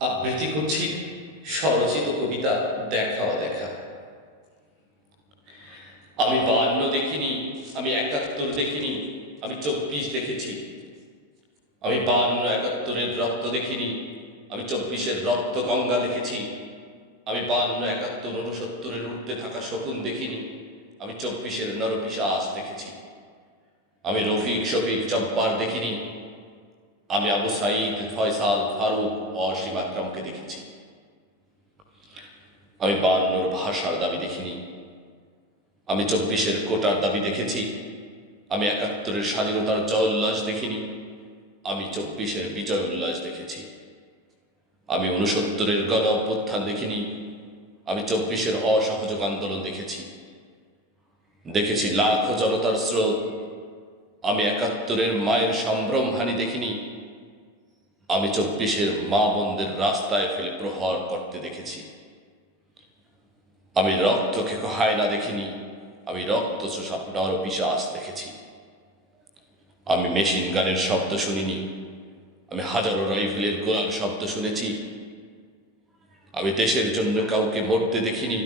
আবৃত্তি করছি স্বরচিত কবিতা দেখা অদেখা। আমি ৫২ দেখিনি, আমি ৭১ দেখিনি, আমি ২৪ দেখেছি। আমি ৫২-৭১-এর রক্ত দেখিনি, আমি ২৪-এর রক্ত গঙ্গা দেখেছি। আমি ৫২-৭১-৬৯-এর উঠতে থাকা শকুন দেখিনি, আমি ২৪-এর নরপিশাচ দেখেছি। আমি রফিক শফিক জব্বার দেখিনি, আমি আবু সাঈদ ফয়সাল ফারুক অসীম আকরামকে দেখেছি। আমি ৫২-র ভাষার দাবি দেখিনি, আমি ২৪-এর কোটার দাবি দেখেছি। আমি ৭১-এর স্বাধীনতার জয় উল্লাস দেখিনি, আমি ২৪-এর বিজয় উল্লাস দেখেছি। আমি ৬৯-এর গণ অভ্যুত্থান দেখিনি, আমি ২৪-এর অসহযোগ আন্দোলন দেখেছি। দেখেছি লাখো জনতার স্রোত, আমি ৭১-এর মায়ের সম্ভ্রমহানি দেখিনি, আমি ২৪-এর মা বোনদের রাস্তায় ফেলে প্রহার করতে দেখেছি। আমি রক্ত খেকো হায়না দেখিনি, আমি রক্ত চোষা নরপিশাচ দেখেছি। আমি মেশিন গানের শব্দ শুনিনি, আমি হাজারো রাইফেলের গোলার শব্দ শুনেছি। আমি দেশের জন্য কাউকে মরতে দেখিনি,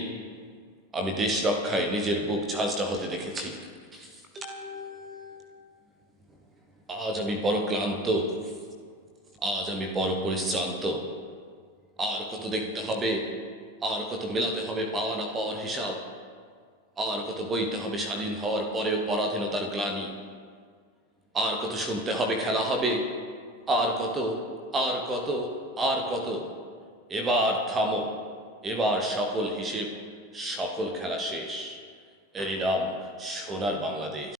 আমি দেশ রক্ষায় নিজের বুক ঝাঁঝরা হতে দেখেছি। আজ আমি বড় ক্লান্ত, আজ আমি বড় পরিশ্রান্ত। আর কত দেখতে হবে, আর কত মেলাতে হবে পাওয়া না পাওয়ার হিসাব, আর কত বইতে হবে স্বাধীন হওয়ার পরেও পরাধীনতার গ্লানি, আর কত শুনতে হবে খেলা হবে, আর কত, আর কত, আর কত। এবার থামো, এবার সকল হিসেব, সকল খেলা শেষ। এরই নাম সোনার বাংলাদেশ।